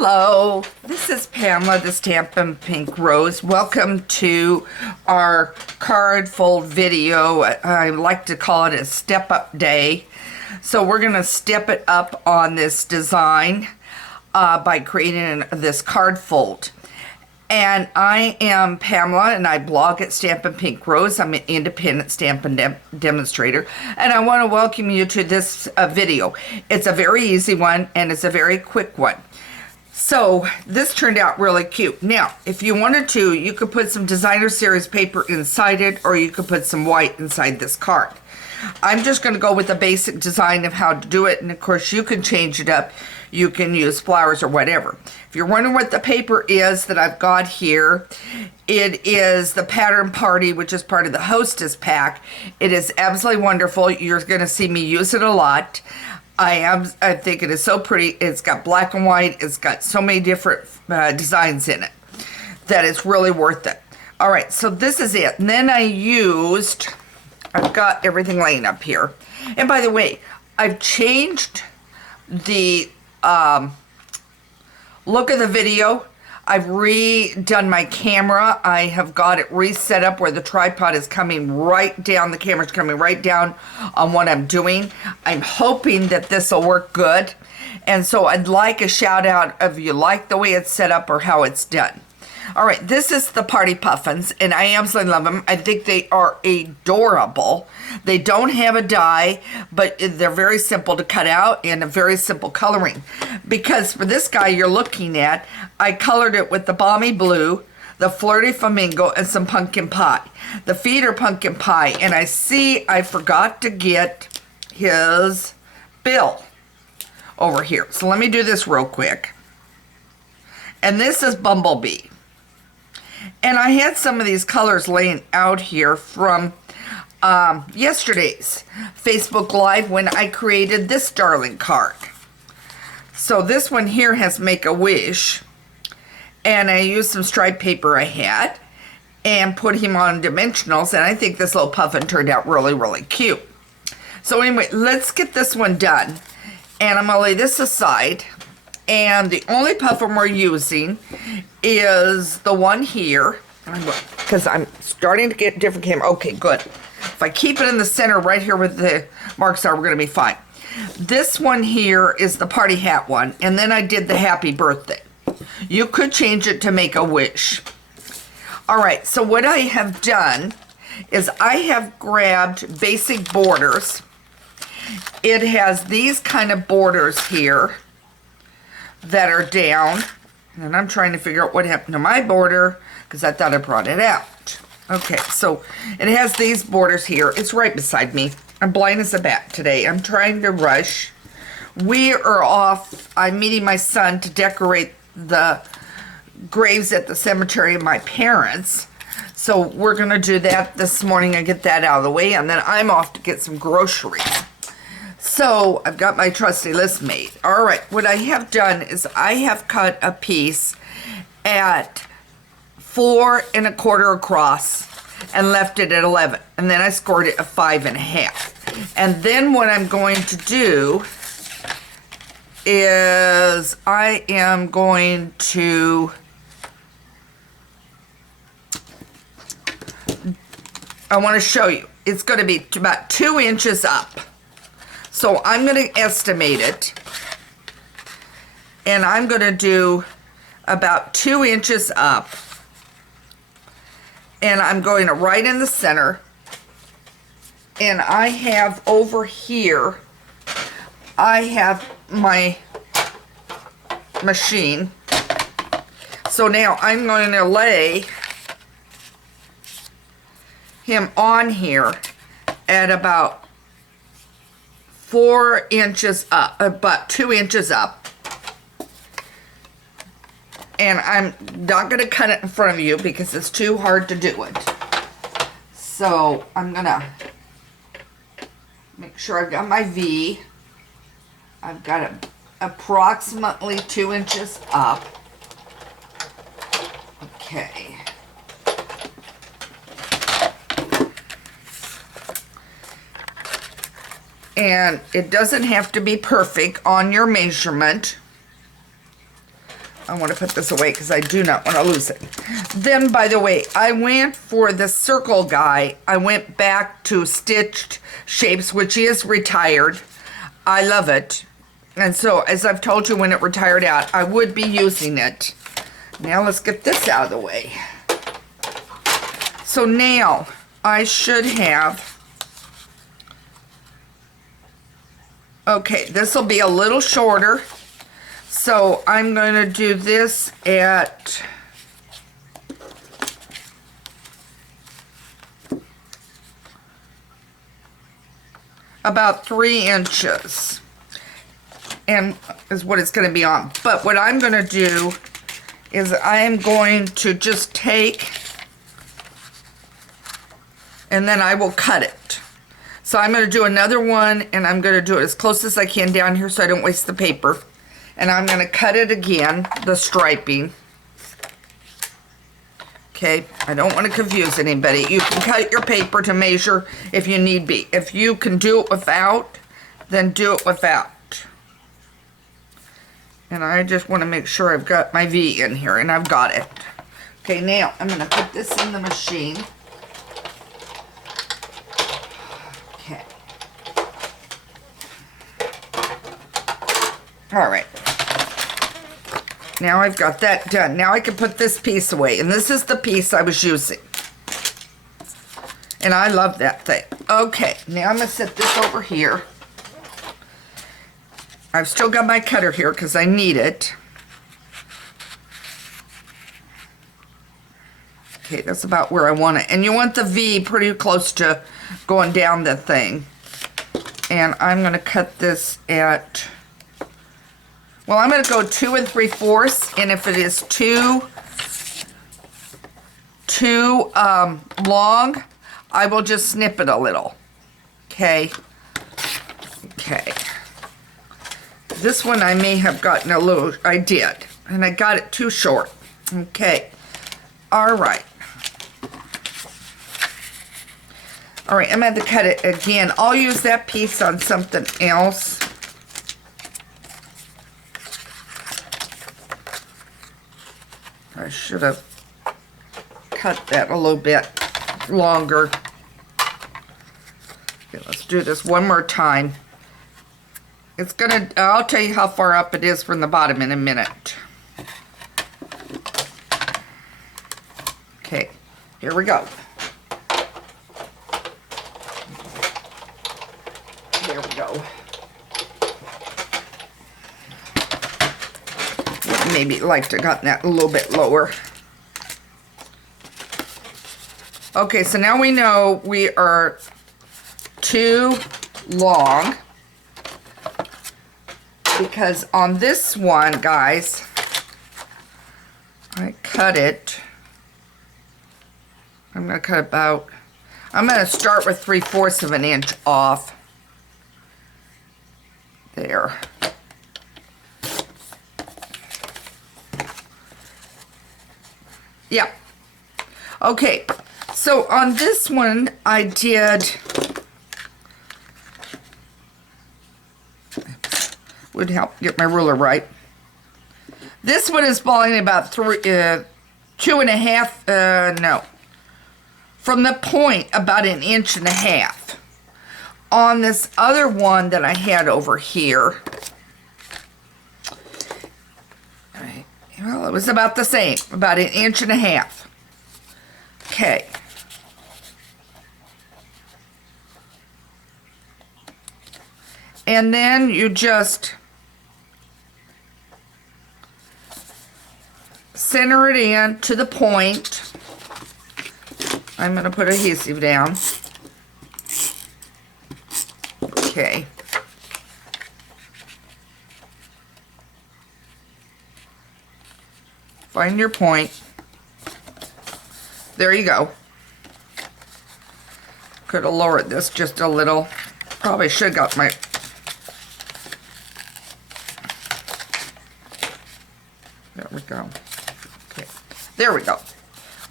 Hello, this is Pamela, the Stampin' Pink Rose. Welcome to our card fold video. I like to call it a step up day. So we're going to step it up on this design by creating this card fold. And I am Pamela, and I blog at Stampin' Pink Rose. I'm an independent Stampin' demonstrator, and I want to welcome you to this video. It's a very easy one, and it's a very quick one. So this turned out really cute. Now, if you wanted to, you could put some designer series paper inside it, or you could put some white inside this card. I'm just going to go with a basic design of how to do it, and of course you can change it up. You can use flowers or whatever. If you're wondering what the paper is that I've got here, it is the Pattern Party, which is part of the Hostess pack. It is absolutely wonderful. You're going to see me use it a lot. I think it is so pretty. It's got black and white. It's got so many different designs in it that it's really worth it. All right, so this is it. And then I've got everything laying up here. And by the way, I've changed the look of the video. I've redone my camera. I have got it reset up where the tripod is coming right down. The camera's coming right down on what I'm doing. I'm hoping that this will work good. And so I'd like a shout out if you like the way it's set up or how it's done. All right, this is the Party Puffins, and I absolutely love them. I think they are adorable. They don't have a die, but they're very simple to cut out and a very simple coloring. Because for this guy you're looking at, I colored it with the Balmy Blue, the Flirty Flamingo, and some pumpkin pie. The feet are pumpkin pie, and I see I forgot to get his bill over here. So let me do this real quick. And this is Bumblebee. And I had some of these colors laying out here from yesterday's Facebook Live when I created this darling card. So this one here has Make-A-Wish. And I used some striped paper I had and put him on dimensionals. And I think this little puffin turned out really, really cute. So anyway, let's get this one done. And I'm going to lay this aside. And the only puffin we're using is the one here, because I'm starting to get different camera. Okay, good. If I keep it in the center right here where the marks are, we're going to be fine. This one here is the party hat one, and then I did the happy birthday. You could change it to Make-A-Wish. All right, so what I have done is I have grabbed basic borders. It has these kind of borders here that are down, and I'm trying to figure out what happened to my border because I thought I brought it out. Okay, so it has these borders here. It's right beside me. I'm blind as a bat today. I'm trying to rush. We are off. I'm meeting my son to decorate the graves at the cemetery of my parents. So we're going to do that this morning and get that out of the way, and then I'm off to get some groceries. So I've got my trusty list made. All right, what I have done is I have cut a piece at 4 1/4 across and left it at 11. And then I scored it at 5 1/2. And then what I'm going to do is I am going to I want to show you. It's going to be about 2 inches up. So I'm going to estimate it, and I'm going to do about 2 inches up, and I'm going to right in the center, and I have over here, I have my machine. So now I'm going to lay him on here at about 4 inches up, about 2 inches up. And I'm not going to cut it in front of you because it's too hard to do it. So I'm going to make sure I've got my V. I've got it approximately 2 inches up. Okay. And it doesn't have to be perfect on your measurement. I want to put this away because I do not want to lose it. Then, by the way, I went for the circle guy. I went back to Stitched Shapes, which is retired. I love it. And so, as I've told you, when it retired out, I would be using it. Now, let's get this out of the way. So now, I should have... Okay, this will be a little shorter. So I'm going to do this at about 3 inches, and is what it's going to be on. But what I'm going to do is I am going to just take, and then I will cut it. So I'm going to do another one, and I'm going to do it as close as I can down here so I don't waste the paper. And I'm going to cut it again, the striping. Okay, I don't want to confuse anybody. You can cut your paper to measure if you need be. If you can do it without, then do it without. And I just want to make sure I've got my V in here, and I've got it. Okay, now I'm going to put this in the machine. Okay. All right. Now I've got that done. Now I can put this piece away. And this is the piece I was using. And I love that thing. Okay, now I'm going to set this over here. I've still got my cutter here because I need it. Okay, that's about where I want it. And you want the V pretty close to going down the thing. And I'm going to cut this at... Well, I'm going to go 2 3/4, and if it is too long, I will just snip it a little. Okay. Okay. This one I may have gotten a little, I did, and I got it too short. Okay. All right. All right, I'm going to cut it again. I'll use that piece on something else. I should have cut that a little bit longer. Okay, let's do this one more time. It's gonna, I'll tell you how far up it is from the bottom in a minute. Okay, here we go. There we go. Maybe like to got that a little bit lower. Okay, so now we know we are too long, because on this one, guys, I cut it. I'm going to cut about, I'm going to start with 3/4 of an inch off. There. Yeah. Okay. So on this one, I did, would help get my ruler right. This one is falling about 2.5, no. From the point, about 1.5 inches. On this other one that I had over here, well, it was about the same, about 1.5 inches. Okay. And then you just center it in to the point. I'm going to put adhesive down. Okay. Find your point. There you go. Could have lowered this just a little. Probably should have got my... There we go. Okay. There we go.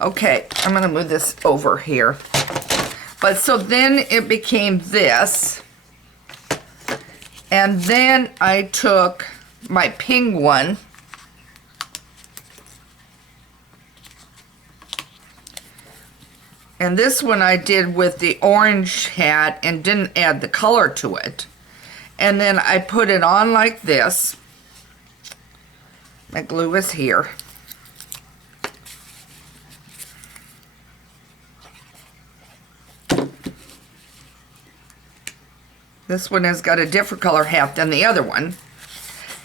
Okay, I'm going to move this over here. But so then it became this. And then I took my penguin. And this one I did with the orange hat and didn't add the color to it. And then I put it on like this. My glue is here. This one has got a different color hat than the other one.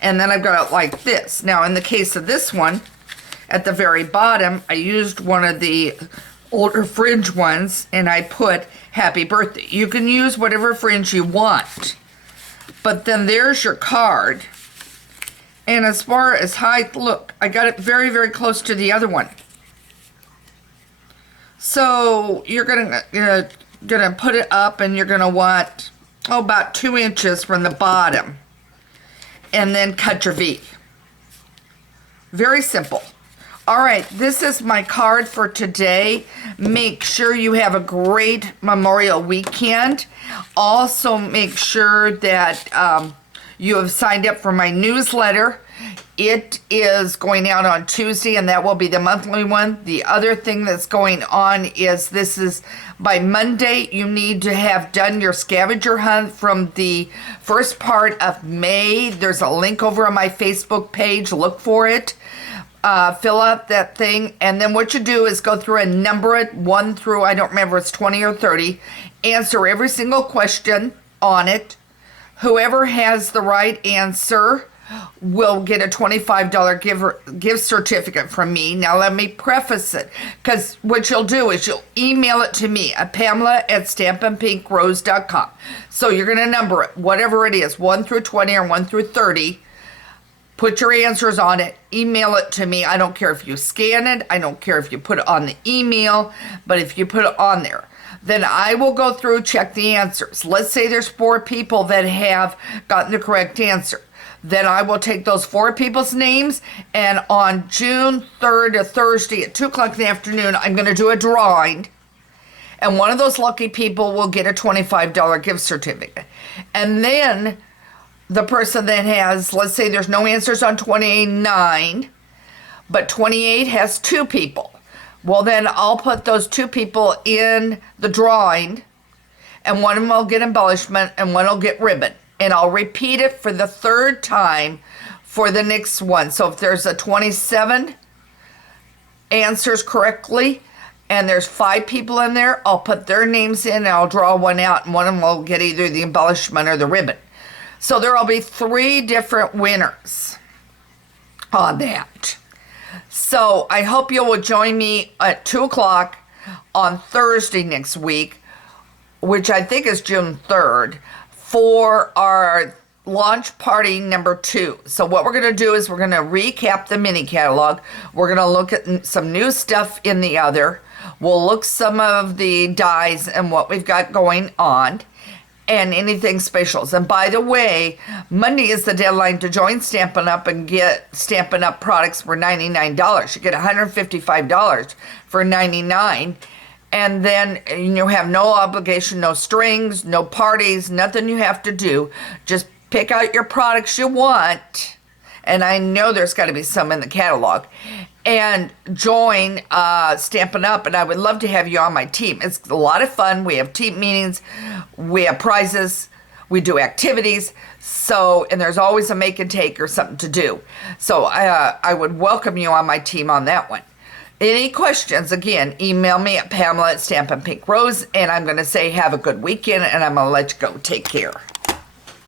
And then I've got it like this. Now in the case of this one, at the very bottom, I used one of the older fringe ones and I put happy birthday. You can use whatever fringe you want. But then there's your card. And as far as height, look, I got it very, very close to the other one. So you're gonna put it up and you're gonna want, about 2 inches from the bottom. And then cut your V. Very simple. All right, this is my card for today. Make sure you have a great Memorial weekend. Also, make sure that you have signed up for my newsletter. It is going out on Tuesday, and that will be the monthly one. The other thing that's going on is this is by Monday, you need to have done your scavenger hunt from the first part of May. There's a link over on my Facebook page. Look for it. Fill out that thing, and then what you do is go through and number it 1 through, I don't remember, it's 20 or 30. Answer every single question on it. Whoever has the right answer will get a $25 gift certificate from me. Now let me preface it, because what you'll do is you'll email it to me at Pamela@stampandpinkrose.com. So you're going to number it, whatever it is, 1 through 20 or 1 through 30. Put your answers on it, email it to me. I don't care if you scan it, I don't care if you put it on the email, but if you put it on there, then I will go through, check the answers. Let's say there's 4 people that have gotten the correct answer. Then I will take those 4 people's names, and on June 3rd, a Thursday at 2 o'clock in the afternoon, I'm going to do a drawing, and one of those lucky people will get a $25 gift certificate. And then the person that has, let's say there's no answers on 29, but 28 has 2 people. Well, then I'll put those 2 people in the drawing, and one of them will get embellishment and one will get ribbon. And I'll repeat it for the 3rd time for the next one. So if there's a 27 answers correctly and there's 5 people in there, I'll put their names in and I'll draw one out, and one of them will get either the embellishment or the ribbon. So there will be 3 different winners on that. So I hope you will join me at 2 o'clock on Thursday next week, which I think is June 3rd, for our launch party number 2. So what we're going to do is we're going to recap the mini catalog. We're going to look at some new stuff in the other. We'll look some of the dies and what we've got going on, and anything specials. And by the way, Monday is the deadline to join Stampin' Up! And get Stampin' Up! Products for $99. You get $155 for $99. And then you have no obligation, no strings, no parties, nothing you have to do. Just pick out your products you want. And I know there's got to be some in the catalog. And join Stampin' Up! And I would love to have you on my team. It's a lot of fun. We have team meetings. We have prizes. We do activities. So, and there's always a make and take or something to do. So I would welcome you on my team on that one. Any questions, again, email me at Pamela@stampandpinkrose. And I'm going to say have a good weekend, and I'm going to let you go. Take care.